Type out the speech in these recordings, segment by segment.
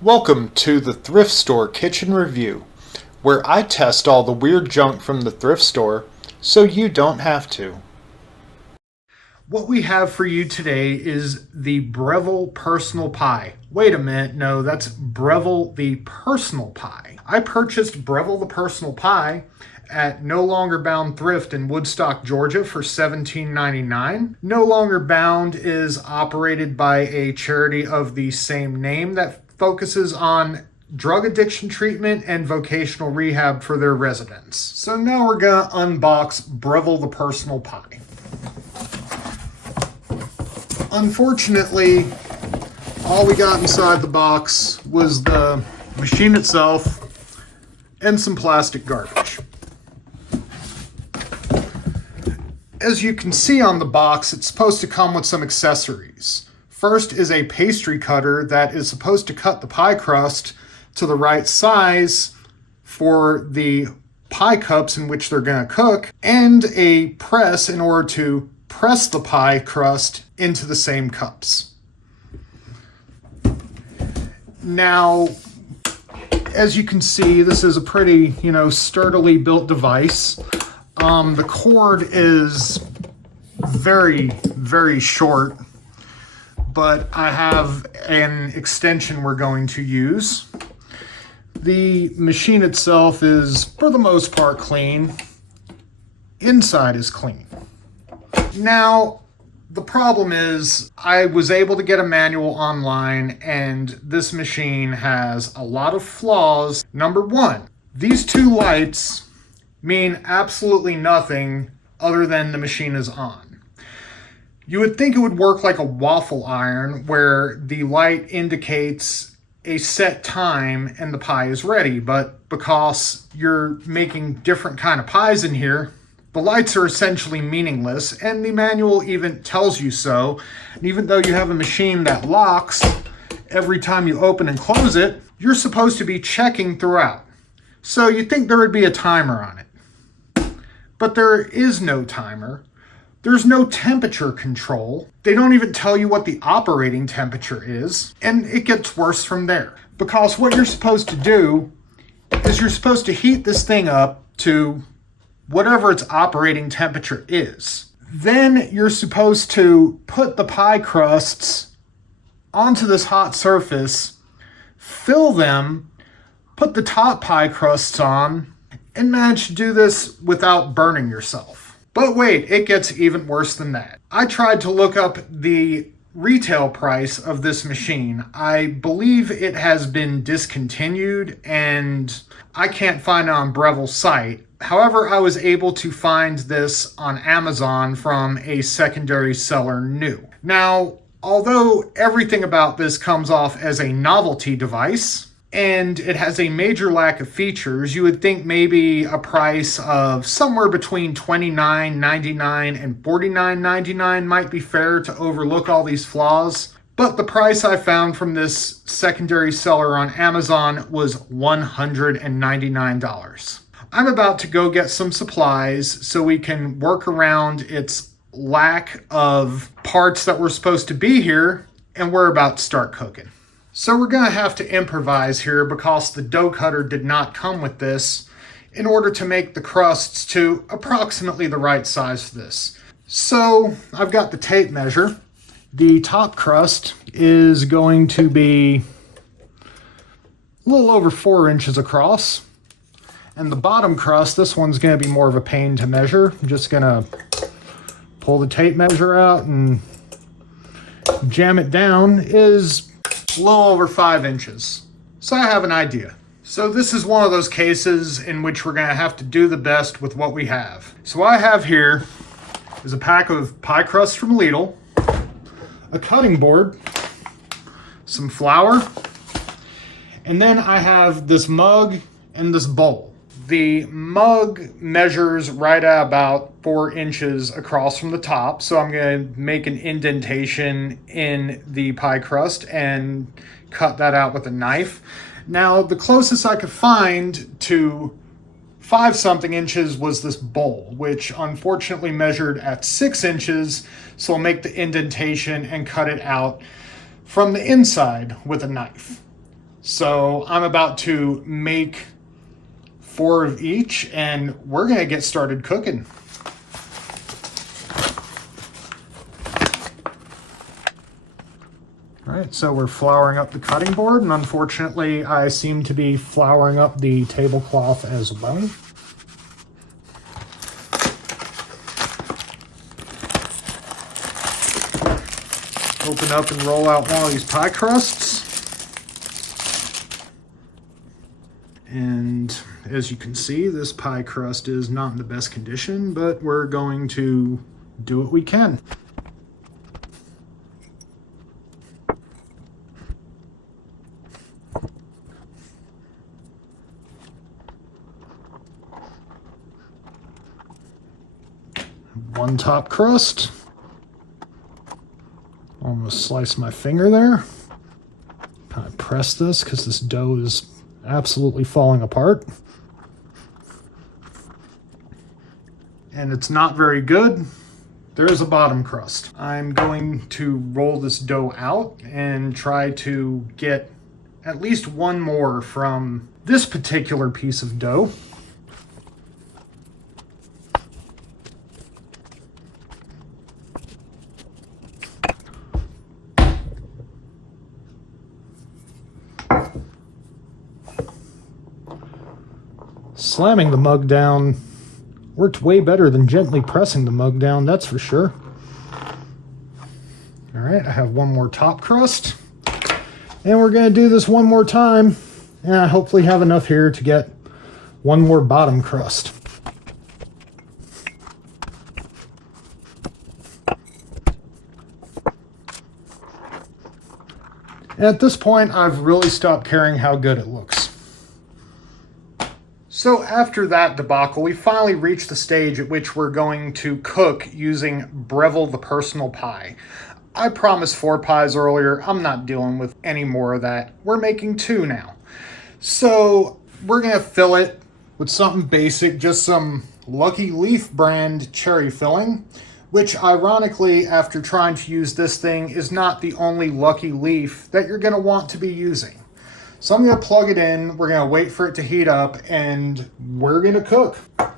Welcome to the Thrift Store Kitchen Review, where I test all the weird junk from the thrift store so you don't have to. What we have for you today is the Breville Personal Pie. Wait a minute, no, that's Breville the Personal Pie. I purchased Breville the Personal Pie at No Longer Bound Thrift in Woodstock, Georgia for $17.99. No Longer Bound is operated by a charity of the same name that focuses on drug addiction treatment and vocational rehab for their residents. So now we're gonna unbox Breville the Personal Pie. Unfortunately, all we got inside the box was the machine itself and some plastic garbage. As you can see on the box, it's supposed to come with some accessories. First is a pastry cutter that is supposed to cut the pie crust to the right size for the pie cups in which they're going to cook, and a press in order to press the pie crust into the same cups. Now, as you can see, this is a pretty, sturdily built device. The cord is very, very short, but I have an extension we're going to use. The machine itself is, for the most part, clean. Inside is clean. Now, the problem is I was able to get a manual online, and this machine has a lot of flaws. Number one, these two lights mean absolutely nothing other than the machine is on. You would think it would work like a waffle iron where the light indicates a set time and the pie is ready, but because you're making different kind of pies in here, the lights are essentially meaningless, and the manual even tells you so. And even though you have a machine that locks every time you open and close it, you're supposed to be checking throughout. So you'd think there would be a timer on it. But there is no timer. There's no temperature control. They don't even tell you what the operating temperature is, and it gets worse from there. Because what you're supposed to do is you're supposed to heat this thing up to whatever its operating temperature is. Then you're supposed to put the pie crusts onto this hot surface, fill them, put the top pie crusts on, and manage to do this without burning yourself. But wait, it gets even worse than that. I tried to look up the retail price of this machine. I believe it has been discontinued, and I can't find it on Breville's site. However, I was able to find this on Amazon from a secondary seller new. Now, although everything about this comes off as a novelty device, and it has a major lack of features, you would think maybe a price of somewhere between $29.99 and $49.99 might be fair to overlook all these flaws. But the price I found from this secondary seller on Amazon was $199. I'm about to go get some supplies so we can work around its lack of parts that were supposed to be here, and we're about to start cooking. So we're going to have to improvise here because the dough cutter did not come with this in order to make the crusts to approximately the right size for this. So I've got the tape measure. The top crust is going to be a little over 4 inches across. And the bottom crust, this one's going to be more of a pain to measure. I'm just going to pull the tape measure out and jam it down, is a little over 5 inches. So I have an idea. So this is one of those cases in which we're going to have to do the best with what we have. So what I have here is a pack of pie crusts from Lidl, a cutting board, some flour, and then I have this mug and this bowl. The mug measures right at about 4 inches across from the top, so I'm going to make an indentation in the pie crust and cut that out with a knife. Now, the closest I could find to 5-something inches was this bowl, which unfortunately measured at 6 inches, so I'll make the indentation and cut it out from the inside with a knife. So I'm about to make 4 of each, and we're gonna get started cooking. All right, so we're flouring up the cutting board, and unfortunately I seem to be flouring up the tablecloth as well. Open up and roll out one of these pie crusts. And as you can see, this pie crust is not in the best condition, but we're going to do what we can. One top crust. Almost sliced my finger there. Kind of press this because this dough is absolutely falling apart. And it's not very good. There is a bottom crust. I'm going to roll this dough out and try to get at least one more from this particular piece of dough. Slamming the mug down worked way better than gently pressing the mug down, that's for sure. All right, I have one more top crust. And we're gonna do this one more time. And I hopefully have enough here to get one more bottom crust. At this point, I've really stopped caring how good it looks. So after that debacle, we finally reached the stage at which we're going to cook using Breville the Personal Pie. I promised 4 pies earlier. I'm not dealing with any more of that. We're making 2 now. So we're gonna fill it with something basic, just some Lucky Leaf brand cherry filling, which ironically, after trying to use this thing, is not the only Lucky Leaf that you're gonna want to be using. So I'm going to plug it in, we're going to wait for it to heat up, and we're going to cook. All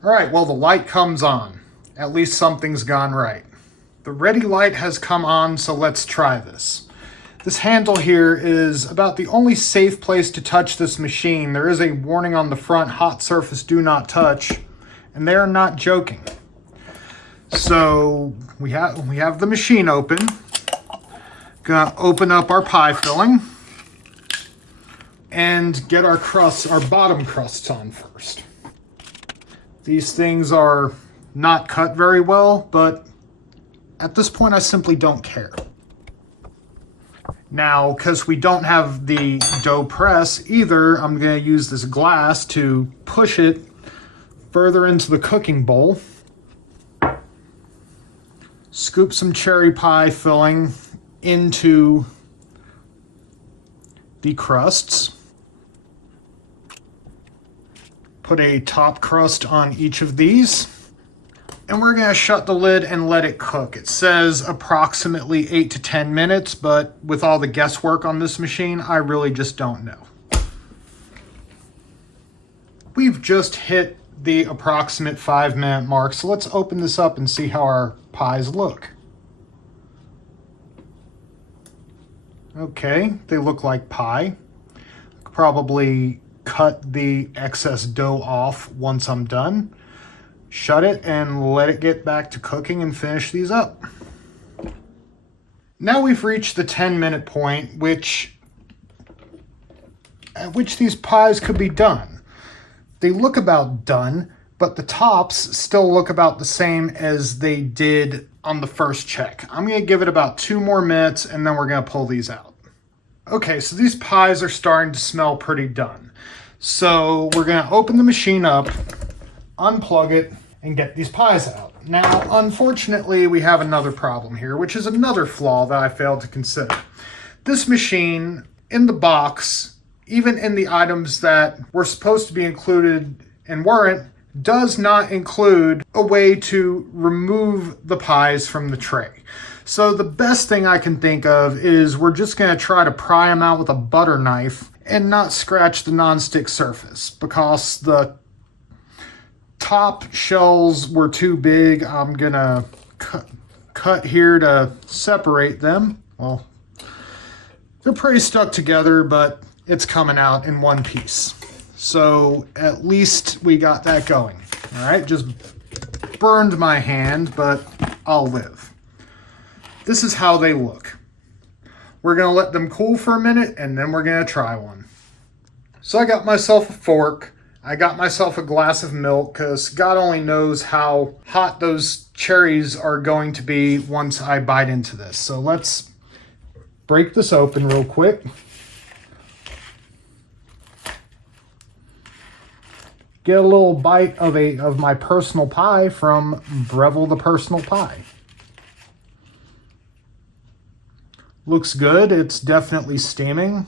right, well, the light comes on. At least something's gone right. The ready light has come on, so let's try this. This handle here is about the only safe place to touch this machine. There is a warning on the front, hot surface do not touch, and they're not joking. So we have the machine open. Gonna open up our pie filling and get our crusts, our bottom crusts on first. These things are not cut very well, but at this point I simply don't care. Now, because we don't have the dough press either, I'm gonna use this glass to push it further into the cooking bowl. Scoop some cherry pie filling into the crusts. Put a top crust on each of these, and we're gonna shut the lid and let it cook. It says approximately 8 to 10 minutes, but with all the guesswork on this machine, I really just don't know. We've just hit the approximate 5-minute mark, so let's open this up and see how our pies look. Okay, they look like pie. Probably cut the excess dough off once I'm done. Shut it and let it get back to cooking and finish these up. Now we've reached the 10-minute point, at which these pies could be done. They look about done, but the tops still look about the same as they did on the first check. I'm gonna give it about 2 more minutes and then we're gonna pull these out. Okay, so these pies are starting to smell pretty done. So we're gonna open the machine up, unplug it, and get these pies out. Now, unfortunately, we have another problem here, which is another flaw that I failed to consider. This machine, in the box, even in the items that were supposed to be included and weren't, does not include a way to remove the pies from the tray. So the best thing I can think of is we're just going to try to pry them out with a butter knife and not scratch the nonstick surface, because the top shells were too big. I'm going to cut here to separate them. Well, they're pretty stuck together, but it's coming out in one piece. So at least we got that going. All right, just burned my hand, but I'll live. This is how they look. We're gonna let them cool for a minute and then we're gonna try one. So I got myself a fork. I got myself a glass of milk, because God only knows how hot those cherries are going to be once I bite into this. So let's break this open real quick. Get a little bite of my personal pie from Breville the Personal Pie. Looks good. It's definitely steaming.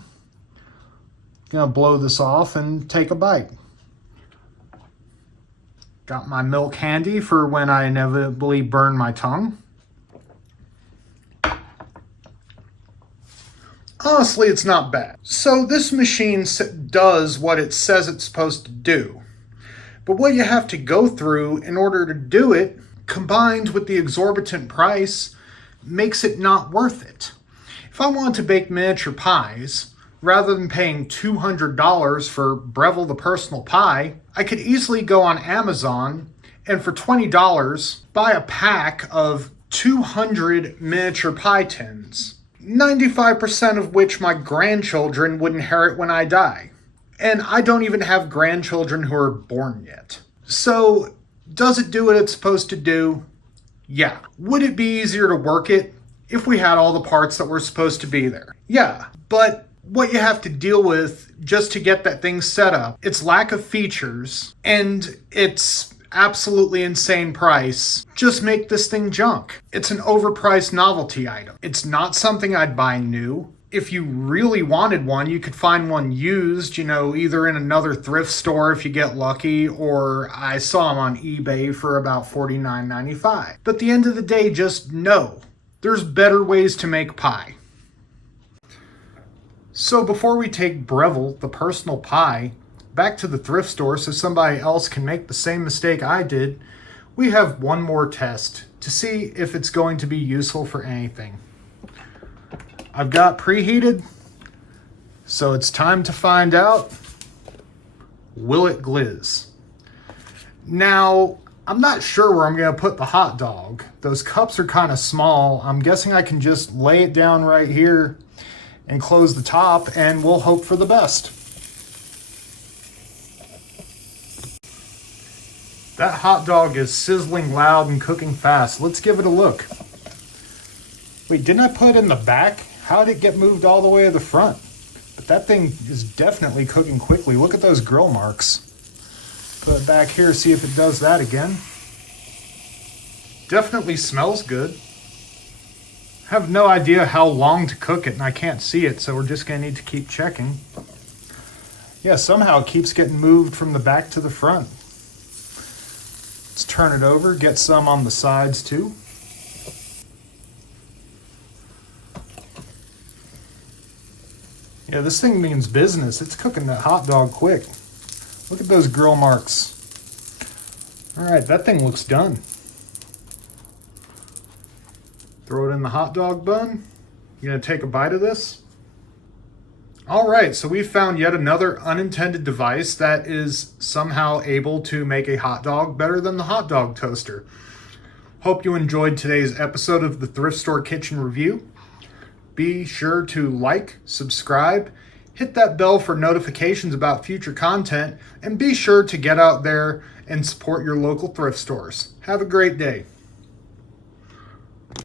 Gonna blow this off and take a bite. Got my milk handy for when I inevitably burn my tongue. Honestly, it's not bad. So this machine does what it says it's supposed to do. But what you have to go through in order to do it, combined with the exorbitant price, makes it not worth it. If I wanted to bake miniature pies, rather than paying $200 for Breville the Personal Pie, I could easily go on Amazon and for $20 buy a pack of 200 miniature pie tins, 95% of which my grandchildren would inherit when I die. And I don't even have grandchildren who are born yet. So, does it do what it's supposed to do? Yeah. Would it be easier to work it if we had all the parts that were supposed to be there? Yeah. But what you have to deal with just to get that thing set up, its lack of features, and its absolutely insane price, just make this thing junk. It's an overpriced novelty item. It's not something I'd buy new. If you really wanted one, you could find one used, either in another thrift store if you get lucky, or I saw them on eBay for about $49.95. But at the end of the day, just know there's better ways to make pie. So before we take Breville the Personal Pie back to the thrift store so somebody else can make the same mistake I did, we have one more test to see if it's going to be useful for anything. I've got preheated, so it's time to find out, will it glizz? Now, I'm not sure where I'm going to put the hot dog. Those cups are kind of small. I'm guessing I can just lay it down right here and close the top, and we'll hope for the best. That hot dog is sizzling loud and cooking fast. Let's give it a look. Wait, didn't I put it in the back? How did it get moved all the way to the front? But that thing is definitely cooking quickly. Look at those grill marks. Put it back here, see if it does that again. Definitely smells good. I have no idea how long to cook it, and I can't see it, so we're just going to need to keep checking. Yeah, somehow it keeps getting moved from the back to the front. Let's turn it over, get some on the sides too. Yeah, this thing means business. It's cooking that hot dog quick. Look at those grill marks. All right, that thing looks done. Throw it in the hot dog bun. You gonna take a bite of this? All right, so we found yet another unintended device that is somehow able to make a hot dog better than the hot dog toaster. Hope you enjoyed today's episode of the Thrift Store Kitchen Review. Be sure to like, subscribe, hit that bell for notifications about future content, and be sure to get out there and support your local thrift stores. Have a great day.